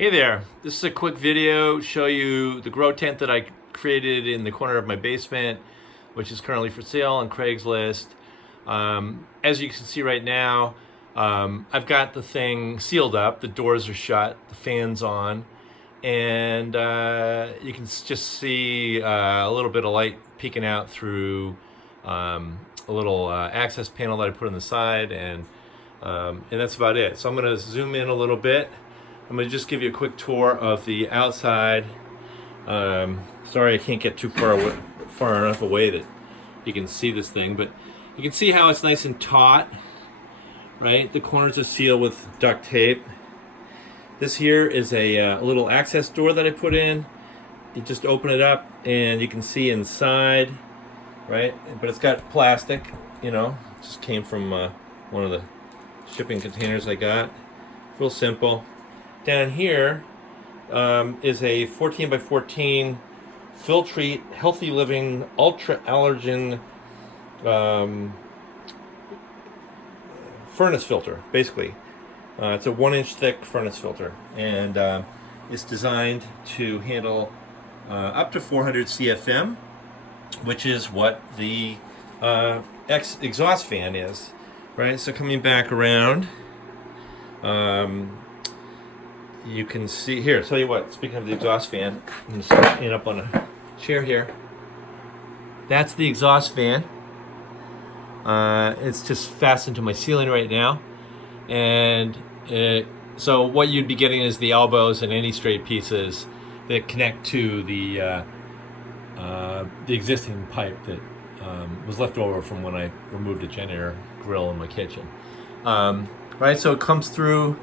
Hey there, this is a quick video to show you the grow tent that I created in the corner of my basement, which is currently for sale on Craigslist. As you can see right now, I've got the thing sealed up, the doors are shut, the fan's on, and you can just see a little bit of light peeking out through a little access panel that I put on the side, and that's about it. So I'm going to zoom in a little bit. I'm going to just give you a quick tour of the outside. Sorry I can't get too far enough away that you can see this thing, but you can see how it's nice and taut, right? The corners are sealed with duct tape. This here is a little access door that I put in. You just open it up and you can see inside, right? But it's got plastic, you know, it just came from one of the shipping containers I got. Real simple. Down here is a 14 by 14 Filtrete Healthy Living Ultra Allergen furnace filter, basically. It's a 1-inch thick furnace filter, and it's designed to handle up to 400 CFM, which is what the exhaust fan is, right? So coming back around, you can see here. Tell you what. Speaking of the exhaust fan, I'm just stand up on a chair here. That's the exhaust fan. It's just fastened to my ceiling right now, and so what you'd be getting is the elbows and any straight pieces that connect to the existing pipe that was left over from when I removed a generator grill in my kitchen. Right. So it comes through.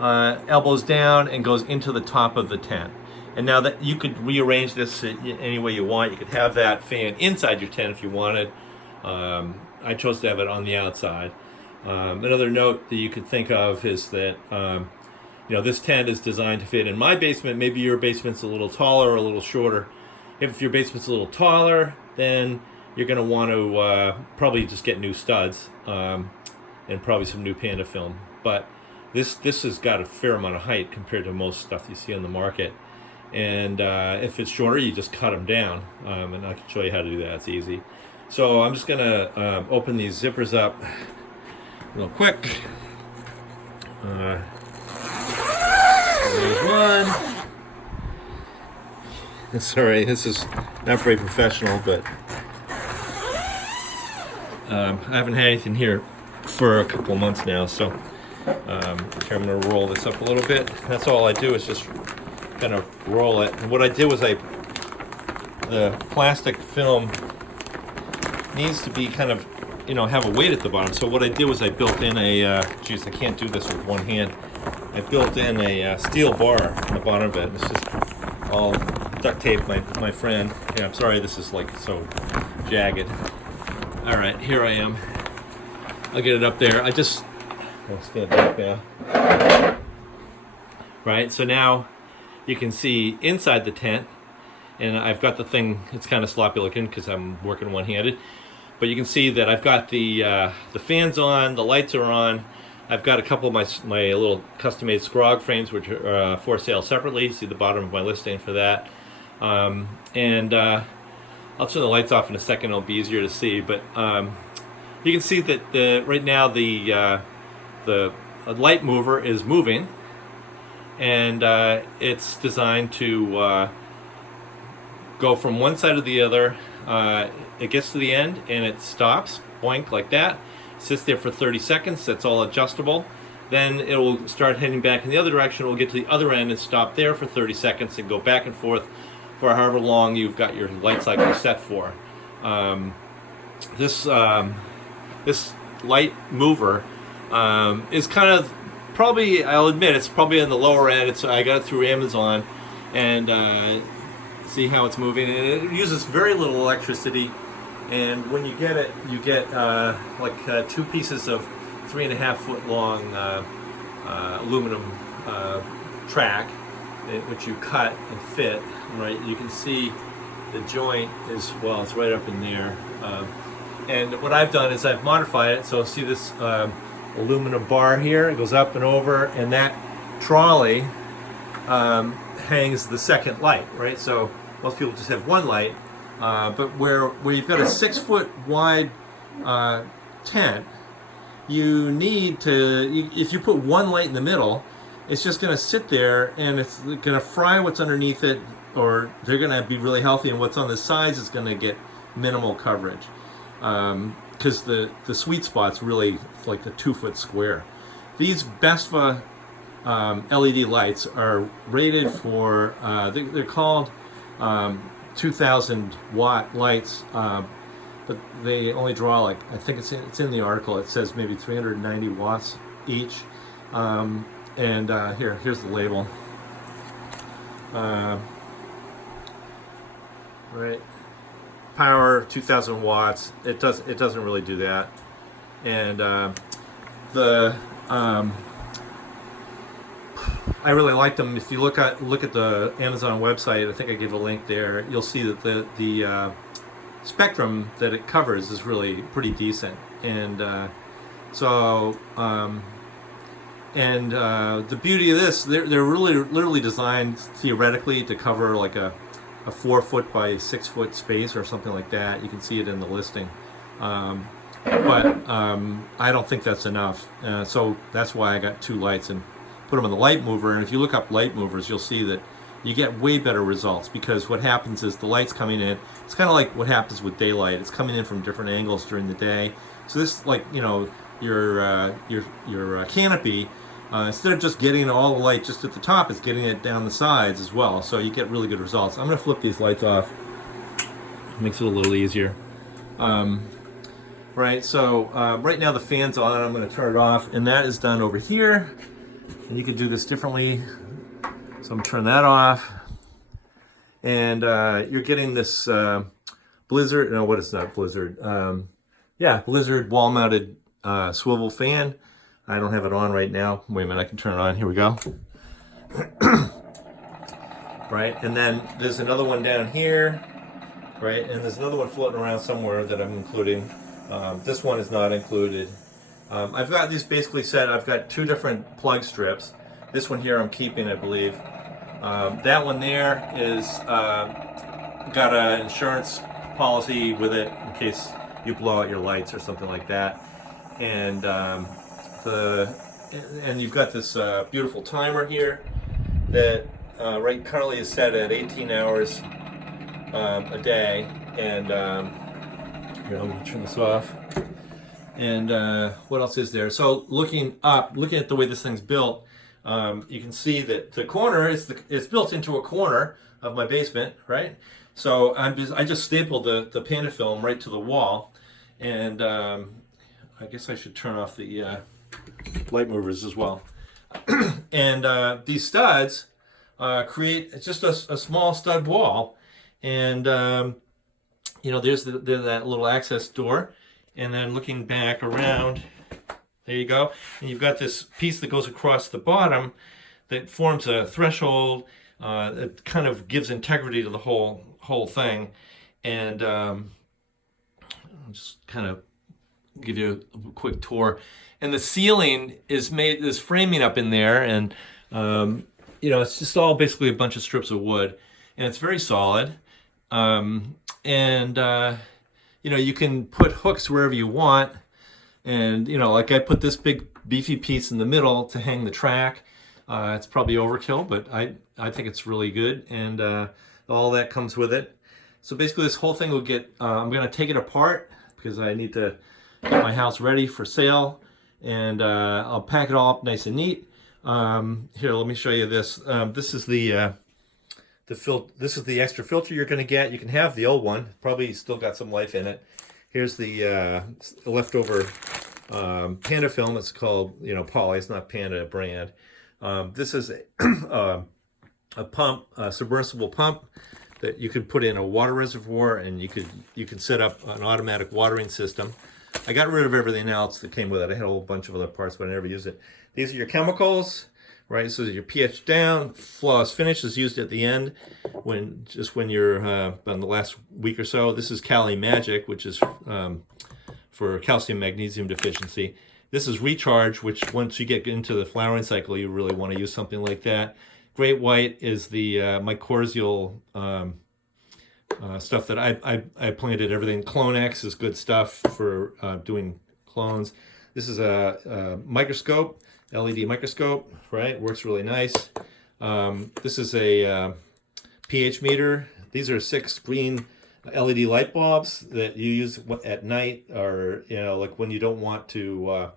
Elbows down and goes into the top of the tent. And now that you could rearrange this any way you want. You could have that fan inside your tent if you wanted. I chose to have it on the outside. Another note that you could think of is that you know, this tent is designed to fit in my basement. Maybe your basement's a little taller or a little shorter. If your basement's a little taller, then you're going to want to probably just get new studs and probably some new Panda film. But this has got a fair amount of height compared to most stuff you see on the market. And if it's shorter, you just cut them down. And I can show you how to do that. It's easy. So I'm just going to open these zippers up real quick. There's one. Sorry, this is not very professional, but I haven't had anything here for a couple of months now, so here I'm going to roll this up a little bit. That's all I do is just kind of roll it. And what I did was the plastic film needs to be kind of, you know, have a weight at the bottom. So what I did was I built in a, geez, I can't do this with one hand. I built in a steel bar on the bottom of it. It's just all duct tape, my friend. Yeah, I'm sorry this is like so jagged. All right, here I am. I'll get it up there. Let's get it back now. Right, so now you can see inside the tent, and I've got the thing, it's kind of sloppy looking because I'm working one-handed, but you can see that I've got the fans on, the lights are on. I've got a couple of my little custom-made Scrog frames, which are for sale separately. See the bottom of my listing for that. And I'll turn the lights off in a second, it'll be easier to see, but you can see that right now the light mover is moving, and it's designed to go from one side to the other. It gets to the end and it stops, boink, like that. Sits there for 30 seconds. That's all adjustable. Then it will start heading back in the other direction. It will get to the other end and stop there for 30 seconds and go back and forth for however long you've got your light cycle set for. This light mover is kind of, probably, I'll admit, it's probably on the lower end. I got it through Amazon, and see how it's moving. And it uses very little electricity, and when you get it, you get like 2 pieces of 3.5 foot long aluminum track, which you cut and fit. Right, you can see the joint is, well, it's right up in there. And what I've done is I've modified it. So see this aluminum bar here, it goes up and over, and that trolley hangs the second light, right? So most people just have one light, but where you've got a 6-foot wide tent, you need to, if you put one light in the middle, it's just going to sit there and it's going to fry what's underneath it, or they're going to be really healthy, and what's on the sides is going to get minimal coverage. Because the sweet spot's really like the 2-foot square. These Bestva LED lights are rated for, they're called 2,000 watt lights, but they only draw, like, I think it's in the article, it says maybe 390 watts each. Here's the label. Right, power 2,000 watts. It doesn't really do that, and I really like them. If you look at the Amazon website, I think I gave a link there. You'll see that the spectrum that it covers is really pretty decent, and the beauty of this, they're really literally designed theoretically to cover like a 4-foot by 6-foot space or something like that. You can see it in the listing, but I don't think that's enough. So that's why I got 2 lights and put them on the light mover. And if you look up light movers, you'll see that you get way better results, because what happens is the light's coming in. It's kind of like what happens with daylight. It's coming in from different angles during the day. So this, like, you know, your canopy, instead of just getting all the light just at the top, it's getting it down the sides as well. So you get really good results. I'm going to flip these lights off. Makes it a little easier. Right, so right now the fan's on. I'm going to turn it off, and that is done over here. And you can do this differently. So I'm going to turn that off. And you're getting this Blizzard, no, what is that, Blizzard? Blizzard wall-mounted swivel fan. I don't have it on right now. Wait a minute, I can turn it on. Here we go. Right, and then there's another one down here. Right, and there's another one floating around somewhere that I'm including. This one is not included. I've got these basically set. I've got 2 different plug strips. This one here I'm keeping, I believe. That one there is got an insurance policy with it in case you blow out your lights or something like that. And you've got this beautiful timer here that right currently is set at 18 hours a day. And here, I'm going to turn this off. And what else is there? So looking at the way this thing's built, you can see that the corner it's built into a corner of my basement, right? So I just stapled the Panda film right to the wall, and I guess I should turn off the light movers as well. And these studs create just a small stud wall, and there's that little access door. And then looking back around, there you go. And you've got this piece that goes across the bottom that forms a threshold. It kind of gives integrity to the whole thing. And I'll just kind of give you a quick tour. And the ceiling is framing up in there, and it's just all basically a bunch of strips of wood, and it's very solid. You can put hooks wherever you want, and like I put this big beefy piece in the middle to hang the track. It's probably overkill, but I think it's really good, and all that comes with it. So basically this whole thing will get, I'm going to take it apart because I need to get my house ready for sale, and I'll pack it all up nice and neat. Here, let me show you this. This is the extra filter you're going to get. You can have the old one, probably still got some life in it. Here's the leftover Panda film. It's called Poly. It's not Panda brand. This is a pump, a submersible pump that you could put in a water reservoir, and you can set up an automatic watering system. I got rid of everything else that came with it. I had a whole bunch of other parts, but I never used it. These are your chemicals. Right, so your pH down, flawless finish is used at the end when you're on the last week or so. This is Cali Magic, which is for calcium magnesium deficiency. This is Recharge, which once you get into the flowering cycle, you really want to use something like that. Great White is the mycorrhizal stuff that I planted. Everything. Clonex is good stuff for doing clones. This is a microscope, LED microscope, right? Works really nice. This is a pH meter. These are 6 green LED light bulbs that you use at night, or like when you don't want to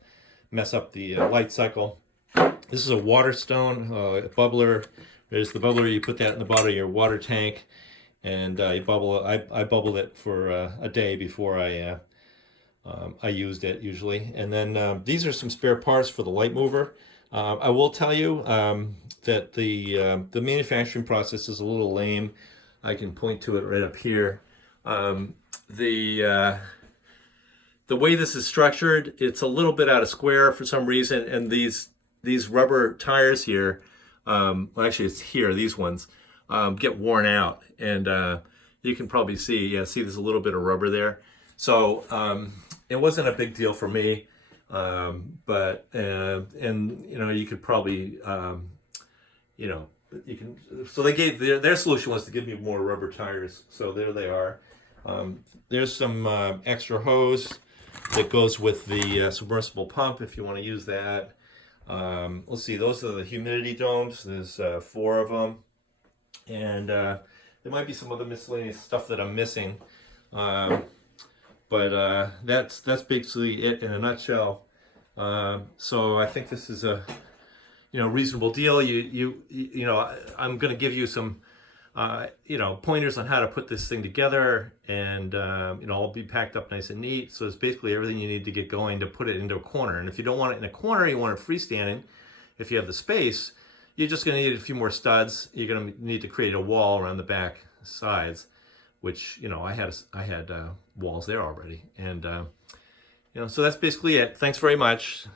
mess up the light cycle. This is a water stone, a bubbler. There's the bubbler. You put that in the bottom of your water tank, and you bubble. I bubbled it for a day before I used it usually. And then these are some spare parts for the light mover. I will tell you that the manufacturing process is a little lame. I can point to it right up here. The way this is structured, it's a little bit out of square for some reason, and these rubber tires here, well, actually it's here, these ones, get worn out, and you can probably see, there's a little bit of rubber there. So it wasn't a big deal for me, but you could probably, you can. So they gave their solution was to give me more rubber tires. So there they are. There's some extra hose that goes with the submersible pump if you want to use that. Let's see, those are the humidity domes. There's 4 of them, and there might be some other miscellaneous stuff that I'm missing, but that's basically it in a nutshell. So I think this is a reasonable deal. I'm going to give you some pointers on how to put this thing together, and all be packed up nice and neat. So it's basically everything you need to get going to put it into a corner. And if you don't want it in a corner, you want it freestanding. If you have the space, you're just going to need a few more studs. You're going to need to create a wall around the back sides, which I had walls there already. And so that's basically it. Thanks very much.